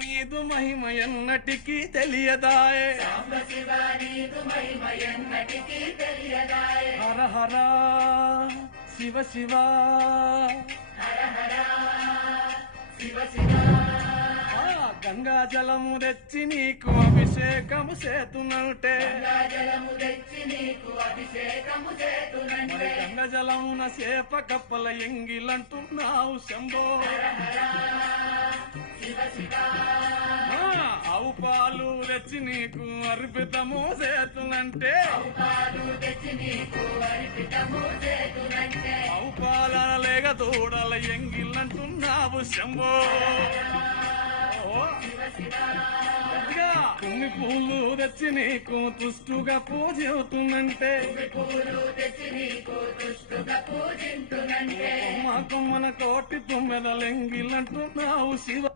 నీదు మహిమ ఎన్నటికీ తెలియదాయే హర హర శివ శివ గంగా జలము తెచ్చి నీకు అభిషేకము చేతునంటే గంగా జలమున సేప కప్పల ఎంగిలంటున్నావు శంభో ఆవు పాలు తెచ్చి నీకు అర్పితము చేతునంటే ఆవు పాల లేక దూడల ఎంగిలంటున్నావు శంభో కొన్ని పూలు తెచ్చి నీకు తుష్టుగా పూజవుతుందంటే కొమ్మన కోటి తొమ్మిదలెంగిలంటున్నావు శివ